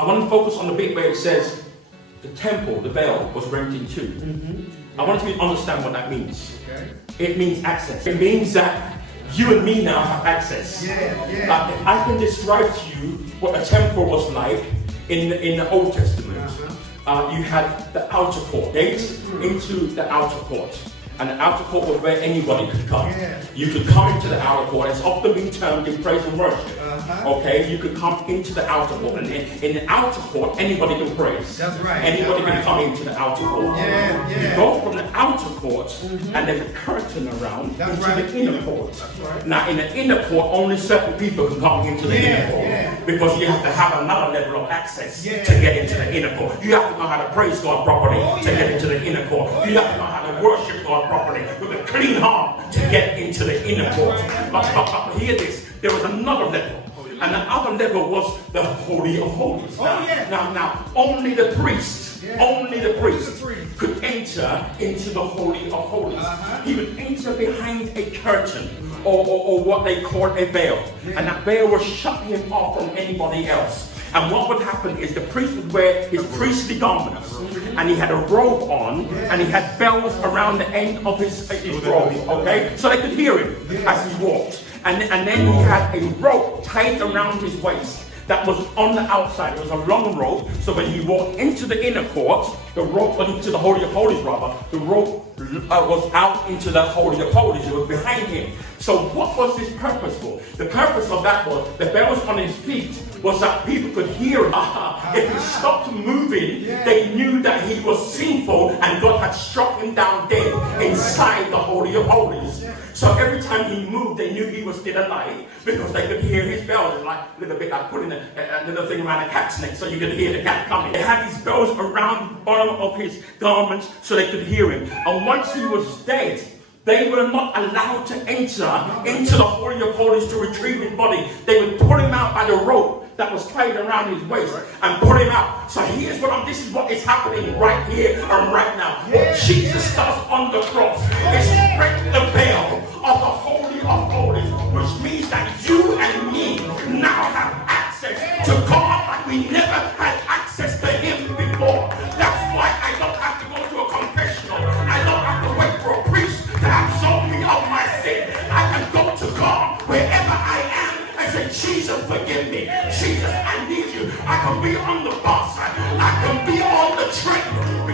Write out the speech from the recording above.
I want to focus on the bit where it says the temple, the veil, was rent in two. I want you to understand what that means. Okay. It means access. It means that you and me now have access. Like, I can describe to you what a temple was like in the Old Testament. You had the outer court, gates into the outer court. And the outer court was where anybody could come. You could come into the outer court. It's often been termed in praise and worship. Okay, you could come into the outer court. And in the outer court, anybody can praise. That's right. Anybody can come into the outer court. You go from the outer court, and there's a curtain around into the inner court. Now, in the inner court, only certain people can come into the inner court. Because you have to have another level of access to get into the inner court. You have to know how to praise God properly to get into the inner court. You have to know how to worship God properly with a clean heart to get into the inner court. But hear this, there was another level. And the other level was the Holy of Holies. Now, only the priest, could enter into the Holy of Holies. He would enter behind a curtain, or what they call a veil. And that veil would shut him off from anybody else. And what would happen is the priest would wear his priestly garments, and he had a robe on, and he had bells around the end of his robe, okay? So they could hear him as he walked. And then he had a rope tied around his waist that was on the outside. It was a long rope, so when he walked into the inner court, the rope, into the Holy of Holies rather, the rope was out into the Holy of Holies. It was behind him. So what was his purpose for? The purpose of that was, the bells on his feet was that people could hear him. If he stopped moving, they knew that he was sinful and God had struck him down dead inside the Holy of Holies. So every time he moved, they knew he was still alive because they could hear his bells. It's like a little bit like putting a little thing around a cat's neck so you could hear the cat coming. They had these bells around the bottom of his garments so they could hear him. And once he was dead, they were not allowed to enter into the Holy of Holies to retrieve his body. They would pull him out by the rope that was tied around his waist and pull him out. So this is what is happening right here and right now. What Jesus does on the cross is break the veil of the Holy of Holies, which means that you and me now have access to God like we never had access to him before. That's why I don't have to go to a confessional. I don't have to wait for a priest to absolve me of my sin. I can go to God wherever I am and say, Jesus, forgive me. Jesus, I need you. I can be on the bus. I can be on the train.